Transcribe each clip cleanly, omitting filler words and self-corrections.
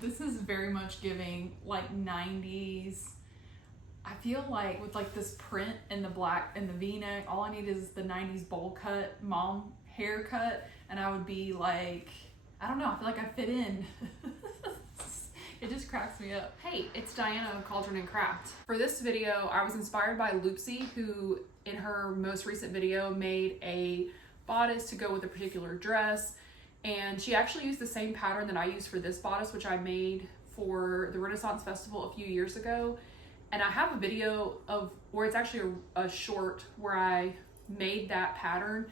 This is very much giving like 90s. I feel like with like this print and the black and the v-neck, all I need is the 90s bowl cut mom haircut, and I would be like, I don't know, I feel like I fit in. It just cracks me up. Hey, it's Diana of Cauldron and Craft. For this video, I was inspired by Loopsy, who in her most recent video made a bodice to go with a particular dress. And she actually used the same pattern that I used for this bodice, which I made for the Renaissance Festival a few years ago. And I have a video of, or it's actually a short where I made that pattern.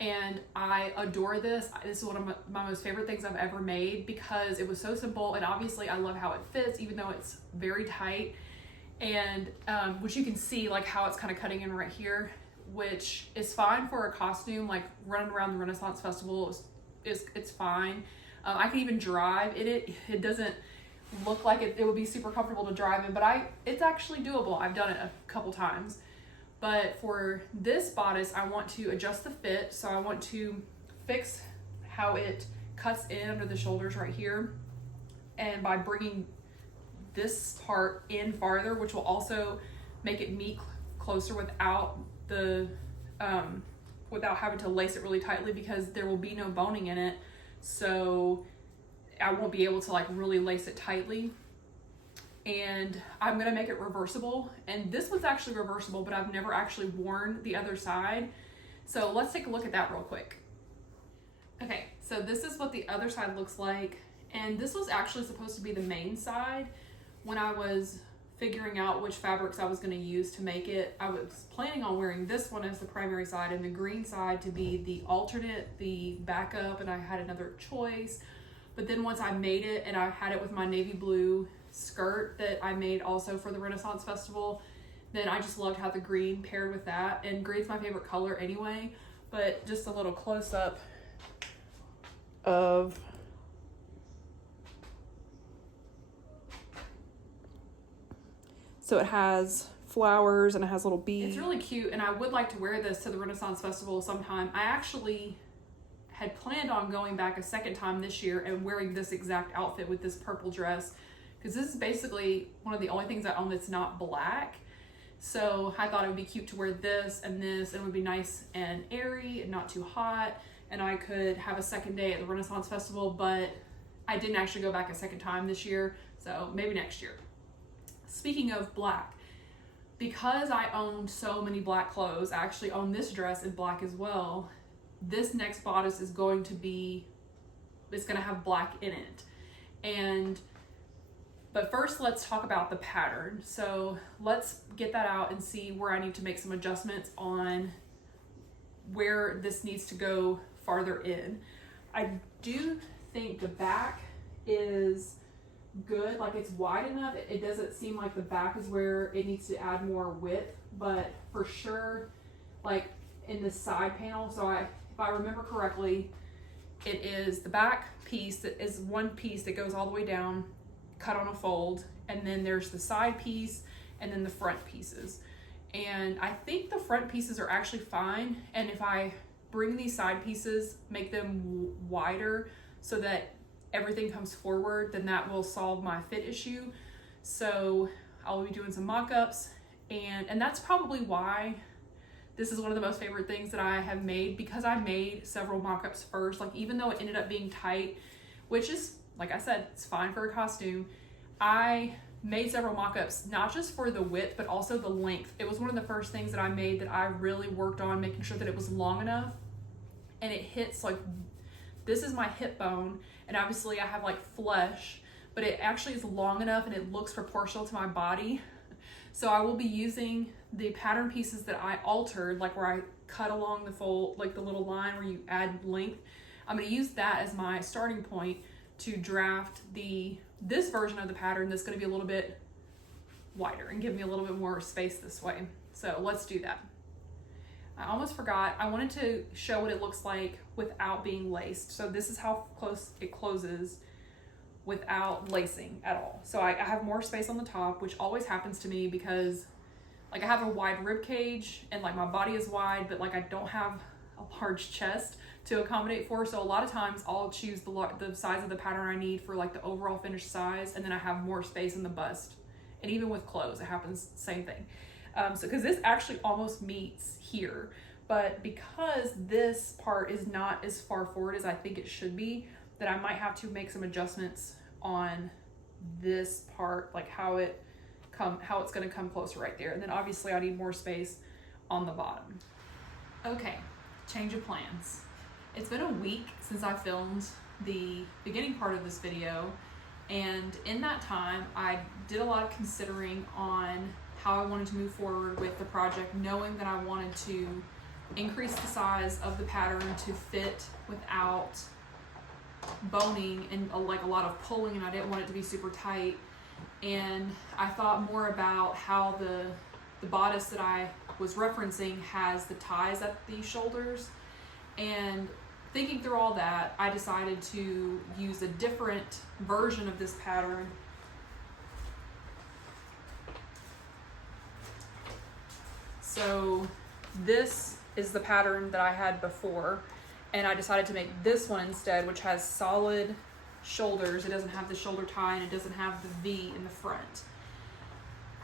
And I adore this. This is one of my most favorite things I've ever made because it was so simple. And obviously I love how it fits, even though it's very tight. And which you can see like how it's kind of cutting in right here, which is fine for a costume, like running around the Renaissance Festival it's fine. I can even drive in it. It doesn't look like it would be super comfortable to drive in, but it's actually doable. I've done it a couple times. But for this bodice, I want to adjust the fit. So I want to fix how it cuts in under the shoulders right here. And by bringing this part in farther, which will also make it meet closer without the, without having to lace it really tightly, because there will be no boning in it. So I won't be able to like really lace it tightly. And I'm gonna make it reversible. And this one's actually reversible, but I've never actually worn the other side. So let's take a look at that real quick. Okay, so this is what the other side looks like. And this was actually supposed to be the main side. When I was figuring out which fabrics I was gonna use to make it, I was planning on wearing this one as the primary side and the green side to be the alternate, the backup, and I had another choice. But then once I made it and I had it with my navy blue skirt that I made also for the Renaissance Festival, then I just loved how the green paired with that. And green's my favorite color anyway, but just a little close up of so it has flowers and it has little beads. It's really cute, and I would like to wear this to the Renaissance Festival sometime. I actually had planned on going back a second time this year and wearing this exact outfit with this purple dress, because this is basically one of the only things I own that's not black. So I thought it would be cute to wear this, and it would be nice and airy and not too hot, and I could have a second day at the Renaissance Festival. But I didn't actually go back a second time this year, so maybe next year. Speaking of black, because I owned so many black clothes, I actually own this dress in black as well. This next bodice is going to be, it's going to have black in it. But first let's talk about the pattern. So let's get that out and see where I need to make some adjustments on where this needs to go farther in. I do think the back is good, like it's wide enough. It doesn't seem like the back is where it needs to add more width, but for sure, like in the side panel, so if I remember correctly, it is the back piece that is one piece that goes all the way down, cut on a fold, and then there's the side piece and then the front pieces. And I think the front pieces are actually fine, and if I bring these side pieces, make them wider so that everything comes forward, then that will solve my fit issue. So I'll be doing some mock-ups, and that's probably why this is one of the most favorite things that I have made, because I made several mock-ups first. Like, even though it ended up being tight, which is, like I said, it's fine for a costume, I made several mock-ups, not just for the width, but also the length. It was one of the first things that I made that I really worked on making sure that it was long enough, and it hits like, this is my hip bone, and obviously I have like flesh, but it actually is long enough and it looks proportional to my body. So I will be using the pattern pieces that I altered, like where I cut along the fold, like the little line where you add length. I'm going to use that as my starting point to draft this version of the pattern that's going to be a little bit wider and give me a little bit more space this way. So let's do that. I almost forgot, I wanted to show what it looks like without being laced. So this is how close it closes without lacing at all. So I have more space on the top, which always happens to me because like I have a wide rib cage and like my body is wide, but like I don't have a large chest. to accommodate for. So a lot of times I'll choose the size of the pattern I need for like the overall finished size, and then I have more space in the bust. And even with clothes, it happens same thing. So because this actually almost meets here, but because this part is not as far forward as I think it should be, that I might have to make some adjustments on this part, like how it's going to come closer right there. And then obviously I need more space on the bottom. Okay, change of plans. It's been a week since I filmed the beginning part of this video, and in that time I did a lot of considering on how I wanted to move forward with the project, knowing that I wanted to increase the size of the pattern to fit without boning and like a lot of pulling, and I didn't want it to be super tight. And I thought more about how the bodice that I was referencing has the ties at the shoulders, and thinking through all that, I decided to use a different version of this pattern. So this is the pattern that I had before, and I decided to make this one instead, which has solid shoulders. It doesn't have the shoulder tie, and it doesn't have the V in the front.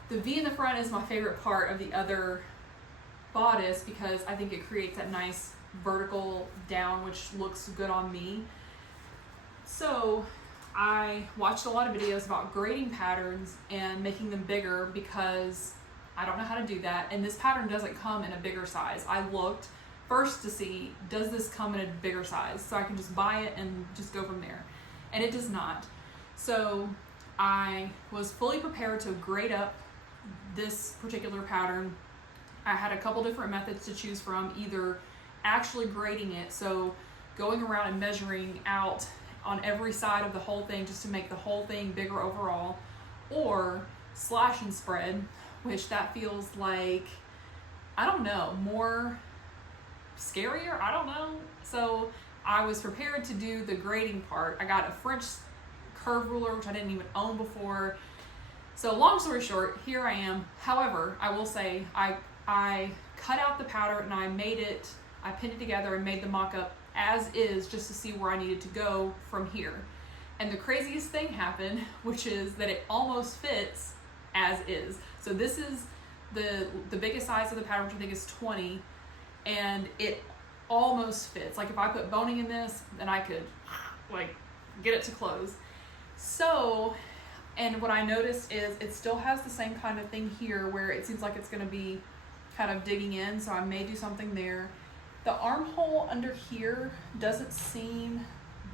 The V in the front is my favorite part of the other bodice because I think it creates that nice vertical down, which looks good on me. So I watched a lot of videos about grading patterns and making them bigger because I don't know how to do that, and this pattern doesn't come in a bigger size. I looked first to see, does this come in a bigger size, so I can just buy it and just go from there, and it does not. So I was fully prepared to grade up this particular pattern. I had a couple different methods to choose from, either actually grading it, so going around and measuring out on every side of the whole thing just to make the whole thing bigger overall, or slash and spread, which that feels like, I don't know, more scarier, I don't know. So I was prepared to do the grading part. I got a French curve ruler, which I didn't even own before. So long story short, here I am. However, I will say I cut out the pattern and I pinned it together and made the mock-up as is, just to see where I needed to go from here. And the craziest thing happened, which is that it almost fits as is. So this is the biggest size of the pattern, which I think is 20, and it almost fits. Like if I put boning in this, then I could like get it to close. So, and what I noticed is it still has the same kind of thing here where it seems like it's going to be kind of digging in, so I may do something there. The armhole under here doesn't seem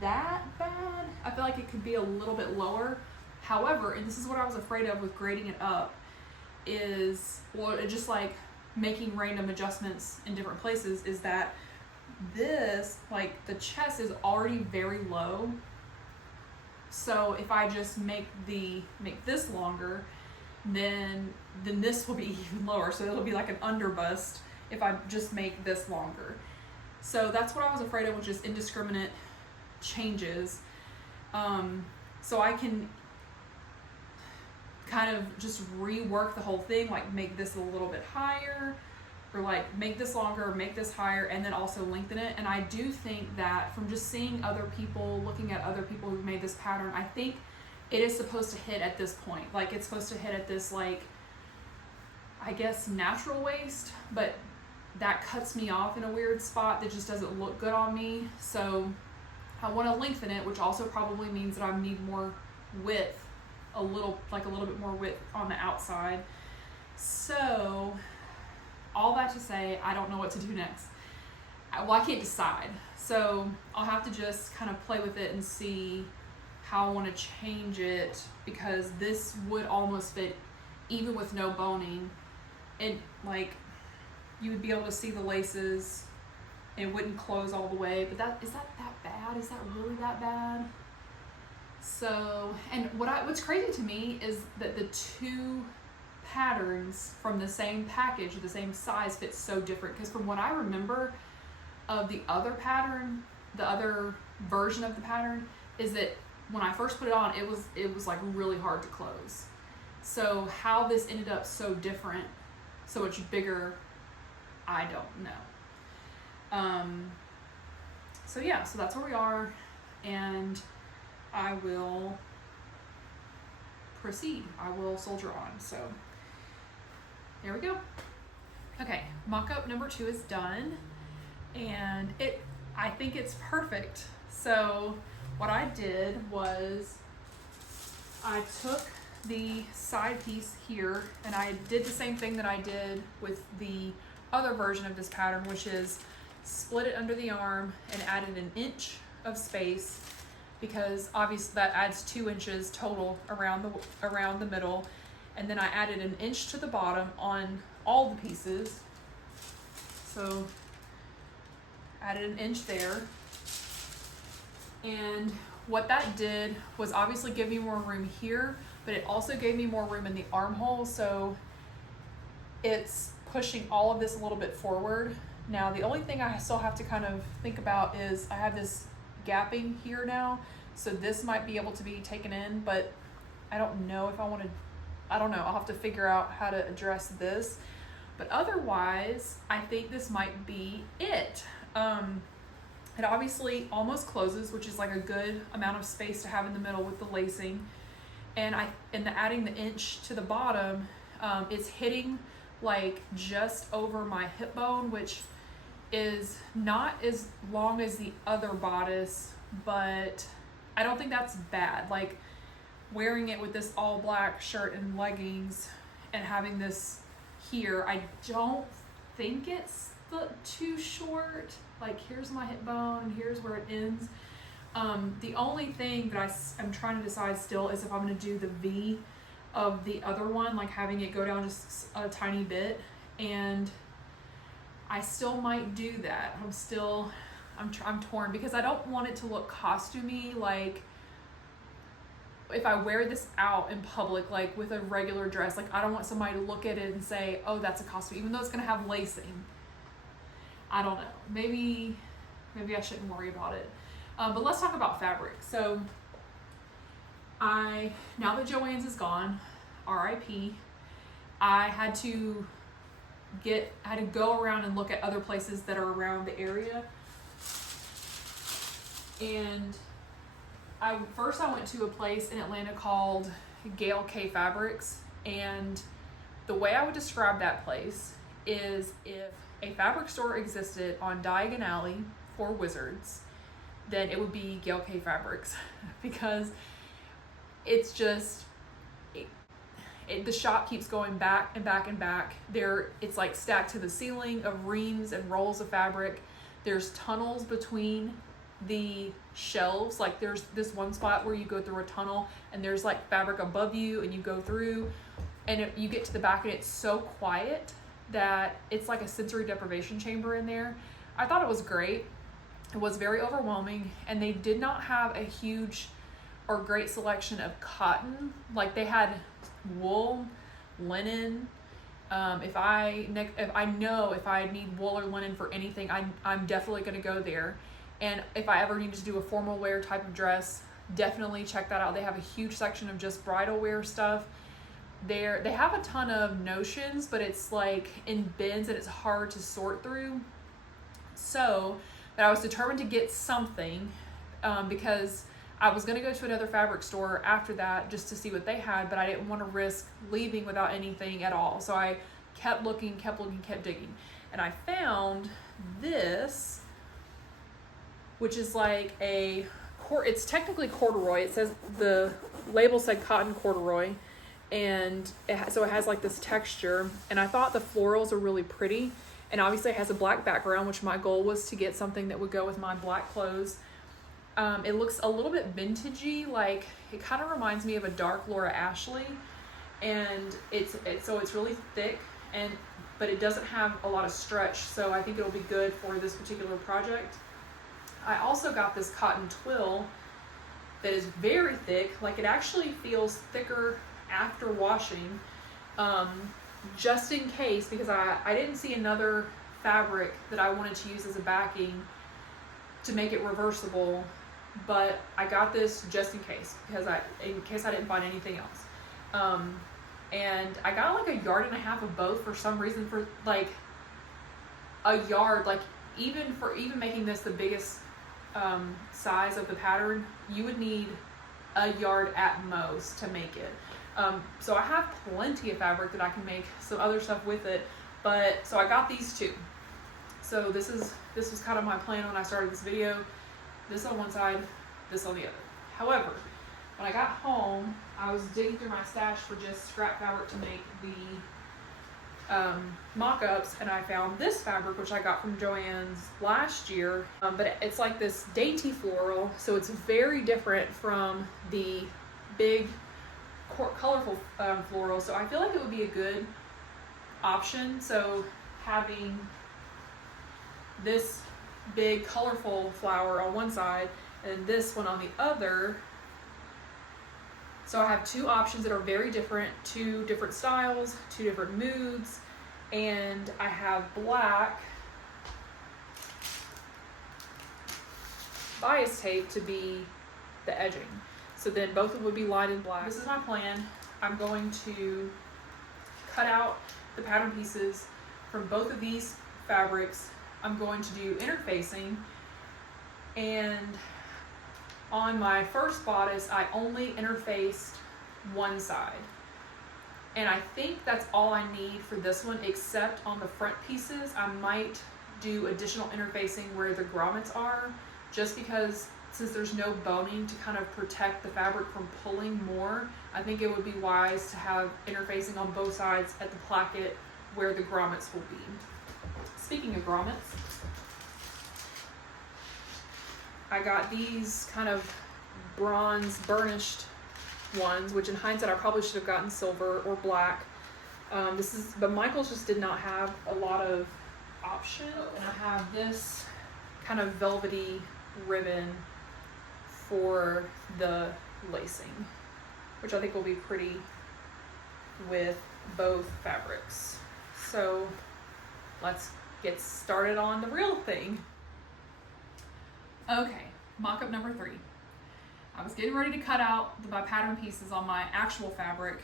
that bad. I feel like it could be a little bit lower. However, and this is what I was afraid of with grading it up, is, well, it just like making random adjustments in different places, is that this, like the chest is already very low. So if I just make this longer, then this will be even lower. So it'll be like an under bust if I just make this longer. So that's what I was afraid of, which is indiscriminate changes. So I can kind of just rework the whole thing, like make this a little bit higher, or like make this longer, or make this higher, and then also lengthen it. And I do think that from just seeing other people, looking at other people who've made this pattern, I think it is supposed to hit at this point. Like it's supposed to hit at this, like, I guess natural waist, but that cuts me off in a weird spot that just doesn't look good on me. So I want to lengthen it, which also probably means that I need more width, a little bit more width on the outside. So all that to say, I don't know what to do next. Well, I can't decide. So I'll have to just kind of play with it and see how I want to change it, because this would almost fit even with no boning. It, like, you would be able to see the laces. It wouldn't close all the way, but is that bad? Is that really that bad? So, and what's crazy to me is that the two patterns from the same package, the same size, fit so different. Because from what I remember of the other pattern, the other version of the pattern, is that when I first put it on, it was like really hard to close. So how this ended up so different, so much bigger, I don't know. So yeah, so that's where we are, and I will proceed. I will soldier on. So there we go. Okay, mock-up number 2 is done, and I think it's perfect. So what I did was I took the side piece here and I did the same thing that I did with the other version of this pattern, which is split it under the arm and added an inch of space, because obviously that adds 2 inches total around the middle, and then I added an inch to the bottom on all the pieces. So added an inch there, and what that did was obviously give me more room here, but it also gave me more room in the armhole, so it's pushing all of this a little bit forward. Now the only thing I still have to kind of think about is I have this gapping here now, so this might be able to be taken in, but I don't know if I want to, I don't know, I'll have to figure out how to address this. But otherwise, I think this might be it. It obviously almost closes, which is like a good amount of space to have in the middle with the lacing. And adding the inch to the bottom, it's hitting like just over my hip bone, which is not as long as the other bodice, but I don't think that's bad. Like wearing it with this all black shirt and leggings and having this here, I don't think it's too short. Like here's my hip bone and here's where it ends. The only thing that I'm trying to decide still is if I'm going to do the V of the other one, like having it go down just a tiny bit, and I still might do that. I'm torn because I don't want it to look costumey. Like if I wear this out in public, like with a regular dress, like I don't want somebody to look at it and say, oh, that's a costume, even though it's going to have lacing. I don't know. Maybe I shouldn't worry about it. But let's talk about fabric. So now that Joann's is gone, RIP, I had to go around and look at other places that are around the area. And first I went to a place in Atlanta called Gail K Fabrics, and the way I would describe that place is if a fabric store existed on Diagon Alley for wizards, then it would be Gail K Fabrics, because it's just the shop keeps going back and back and back. It's like stacked to the ceiling of reams and rolls of fabric. There's tunnels between the shelves. Like there's this one spot where you go through a tunnel and there's like fabric above you and you go through, and you get to the back and it's so quiet that it's like a sensory deprivation chamber in there. I thought it was great. It was very overwhelming, and they did not have a huge or great selection of cotton. Like they had wool, linen. If I need wool or linen for anything, I'm definitely going to go there. And if I ever need to do a formal wear type of dress, definitely check that out. They have a huge section of just bridal wear stuff. They have a ton of notions, but it's like in bins and it's hard to sort through. But I was determined to get something because I was going to go to another fabric store after that just to see what they had, but I didn't want to risk leaving without anything at all. So I kept looking, kept digging. And I found this, which is like it's technically corduroy. It says, the label said cotton corduroy. And so it has like this texture. And I thought the florals are really pretty. And obviously it has a black background, which my goal was to get something that would go with my black clothes. It looks a little bit vintagey, like it kind of reminds me of a dark Laura Ashley, and it's really thick, but it doesn't have a lot of stretch, so I think it'll be good for this particular project. I also got this cotton twill that is very thick, like it actually feels thicker after washing, just in case, because I didn't see another fabric that I wanted to use as a backing to make it reversible, but I got this just in case, in case I didn't find anything else. And I got like 1.5 yards of both for some reason, for like a yard, like even making this the biggest size of the pattern, you would need a yard at most to make it. So I have plenty of fabric that I can make some other stuff with it, but so I got these two. So this was kind of my plan when I started this video. This on one side, this on the other. However, when I got home, I was digging through my stash for just scrap fabric to make the mock-ups, and I found this fabric, which I got from Joann's last year, but it's like this dainty floral, so it's very different from the big colorful floral, so I feel like it would be a good option. So having this big colorful flower on one side and this one on the other, so I have two options that are very different, two different styles, two different moods, and I have black bias tape to be the edging. So then both of them would be lined in black. This is my plan. I'm going to cut out the pattern pieces from both of these fabrics. I'm going to do interfacing, and on my first bodice, I only interfaced one side. And I think that's all I need for this one, except on the front pieces, I might do additional interfacing where the grommets are, just because since there's no boning to kind of protect the fabric from pulling more, I think it would be wise to have interfacing on both sides at the placket where the grommets will be. Speaking of grommets, I got these kind of bronze burnished ones, which in hindsight I probably should have gotten silver or black. But Michael's just did not have a lot of option. And I have this kind of velvety ribbon for the lacing, which I think will be pretty with both fabrics. So let's get started on the real thing. Okay, mock-up number 3. I was getting ready to cut out my pattern pieces on my actual fabric,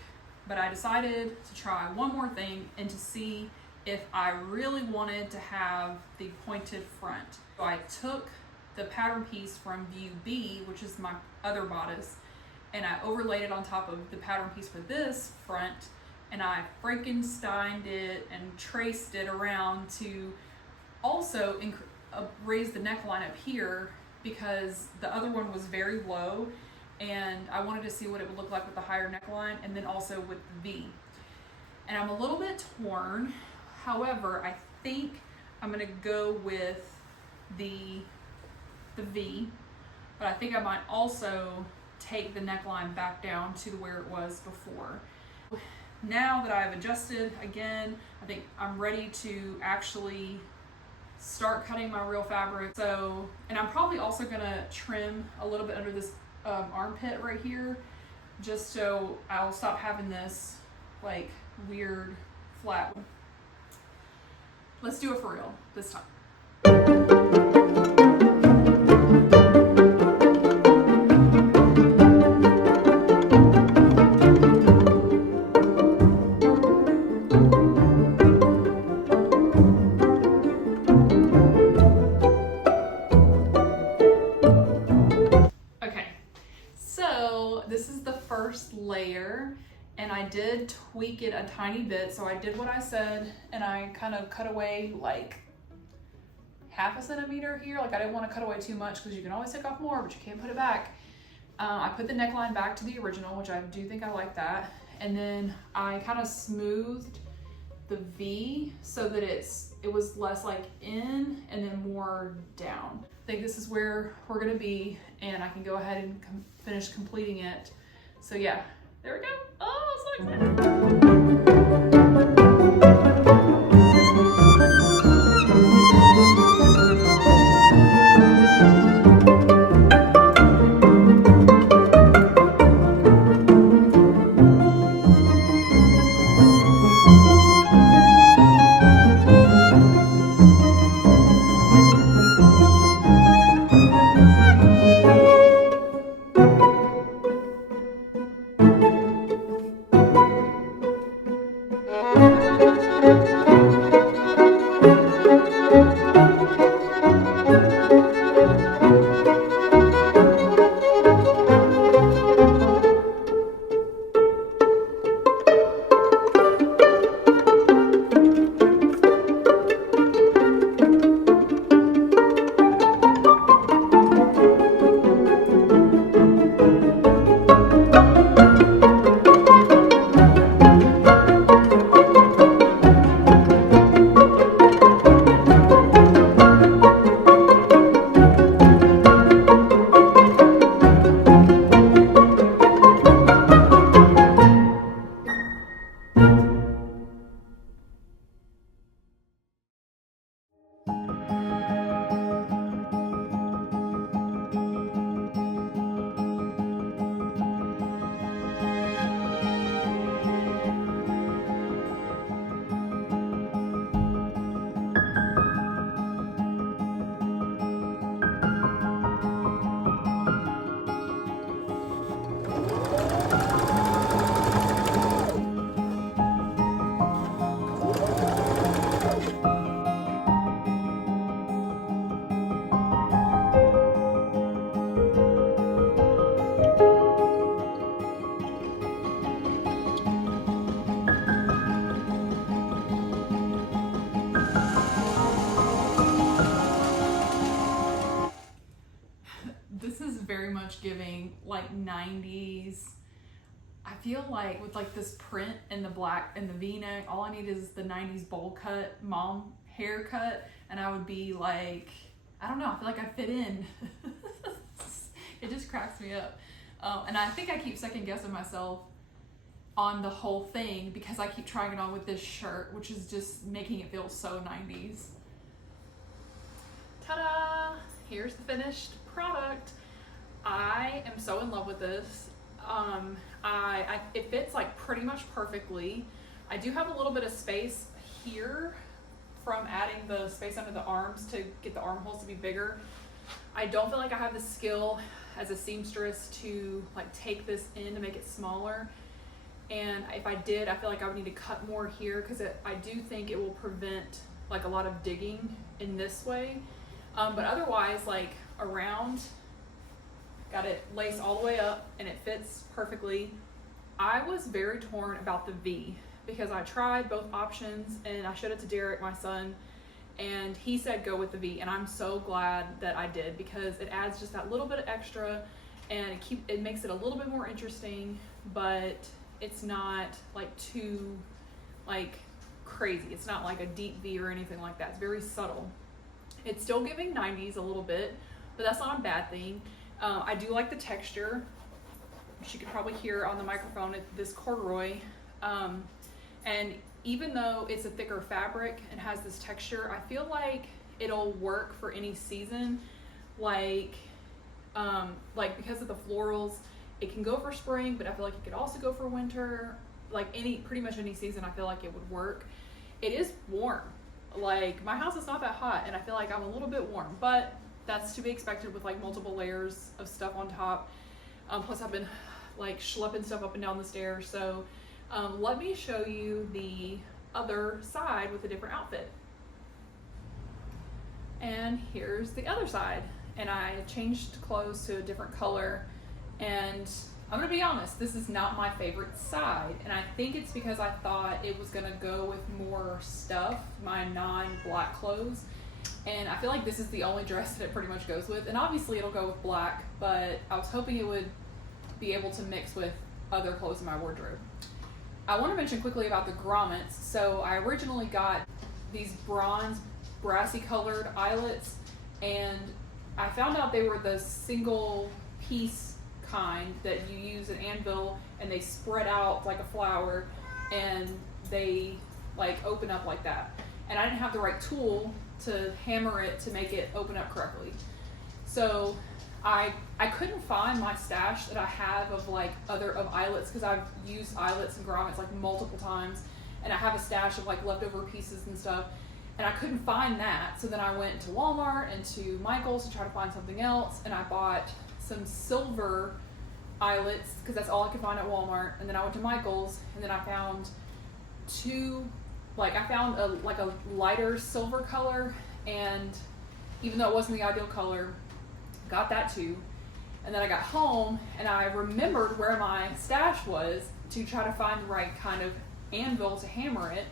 but I decided to try one more thing and to see if I really wanted to have the pointed front. So I took the pattern piece from view B, which is my other bodice, and I overlaid it on top of the pattern piece for this front, and I Frankensteined it and traced it around to also raise the neckline up here, because the other one was very low and I wanted to see what it would look like with the higher neckline and then also with the V. And I'm a little bit torn. However, I think I'm gonna go with the V, but I think I might also take the neckline back down to where it was before. Now that I've adjusted again, I think I'm ready to actually start cutting my real fabric. So, and I'm probably also gonna trim a little bit under this armpit right here, just so I'll stop having this like weird flat. Let's do it for real this time. Layer, and I did tweak it a tiny bit, so I did what I said and I kind of cut away like half a centimeter here. Like I didn't want to cut away too much because you can always take off more, but you can't put it back. I put the neckline back to the original, which I do think I like that, and then I kind of smoothed the V so that it was less like in and then more down. I think this is where we're gonna be, and I can go ahead and finish completing it. So yeah, there we go. Oh, so excited. like 90s. I feel like with like this print and the black and the V-neck, all I need is the 90s bowl cut mom haircut, and I would be like, I don't know, I feel like I fit in. It just cracks me up. And I think I keep second guessing myself on the whole thing because I keep trying it on with this shirt, which is just making it feel so 90s. Ta-da! Here's the finished product. I am so in love with this. It fits like pretty much perfectly. I do have a little bit of space here from adding the space under the arms to get the armholes to be bigger. I don't feel like I have the skill as a seamstress to like take this in to make it smaller. And if I did, I feel like I would need to cut more here because I do think it will prevent like a lot of digging in this way. But otherwise, like around, got it laced all the way up and it fits perfectly. I was very torn about the V because I tried both options and I showed it to Derek, my son, and he said go with the V, and I'm so glad that I did because it adds just that little bit of extra and it makes it a little bit more interesting, but it's not like too like crazy. It's not like a deep V or anything like that. It's very subtle. It's still giving 90s a little bit, but that's not a bad thing. I do like the texture, which you can probably hear on the microphone, this corduroy. And even though it's a thicker fabric and has this texture, I feel like it'll work for any season. Like because of the florals, it can go for spring, but I feel like it could also go for winter. Like pretty much any season, I feel like it would work. It is warm. Like my house is not that hot and I feel like I'm a little bit warm, but that's to be expected with like multiple layers of stuff on top. Plus I've been like schlepping stuff up and down the stairs. So let me show you the other side with a different outfit. And here's the other side. And I changed clothes to a different color. And I'm gonna be honest, this is not my favorite side. And I think it's because I thought it was gonna go with more stuff, my non-black clothes. And I feel like this is the only dress that it pretty much goes with. And obviously it'll go with black, but I was hoping it would be able to mix with other clothes in my wardrobe. I want to mention quickly about the grommets. So I originally got these bronze brassy colored eyelets, and I found out they were the single piece kind that you use an anvil and they spread out like a flower and they like open up like that. And I didn't have the right tool to hammer it to make it open up correctly. So I couldn't find my stash that I have of like of eyelets, because I've used eyelets and grommets like multiple times, and I have a stash of like leftover pieces and stuff, and I couldn't find that. So then I went to Walmart and to Michael's to try to find something else, and I bought some silver eyelets because that's all I could find at Walmart. And then I went to Michael's and then I found a lighter silver color, and even though it wasn't the ideal color, got that too. And then I got home and I remembered where my stash was to try to find the right kind of anvil to hammer it,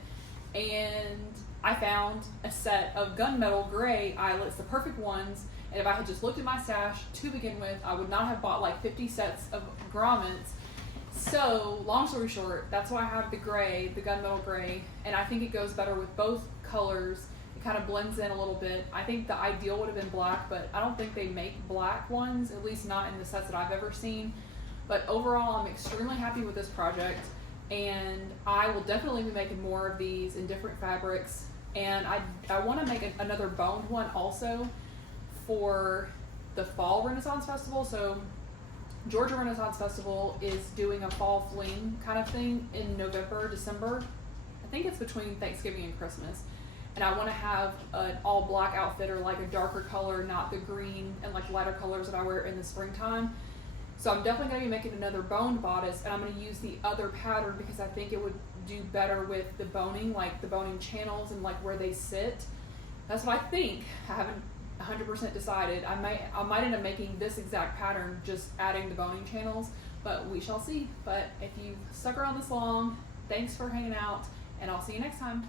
and I found a set of gunmetal gray eyelets, the perfect ones. And if I had just looked at my stash to begin with, I would not have bought like 50 sets of grommets. So long story short, that's why I have the gray, the gunmetal gray, and I think it goes better with both colors. It kind of blends in a little bit. I think the ideal would have been black, but I don't think they make black ones, at least not in the sets that I've ever seen. But overall, I'm extremely happy with this project, and I will definitely be making more of these in different fabrics. And I want to make another boned one also for the Fall Renaissance Festival. So Georgia Renaissance Festival is doing a fall fling kind of thing in November, December. I think it's between Thanksgiving and Christmas. And I want to have an all black outfit, or like a darker color, not the green and like lighter colors that I wear in the springtime. So I'm definitely going to be making another boned bodice, and I'm going to use the other pattern because I think it would do better with the boning, like the boning channels and like where they sit. That's what I think. I haven't 100% decided. I might end up making this exact pattern, just adding the boning channels, but we shall see. But if you've stuck around this long, thanks for hanging out, and I'll see you next time.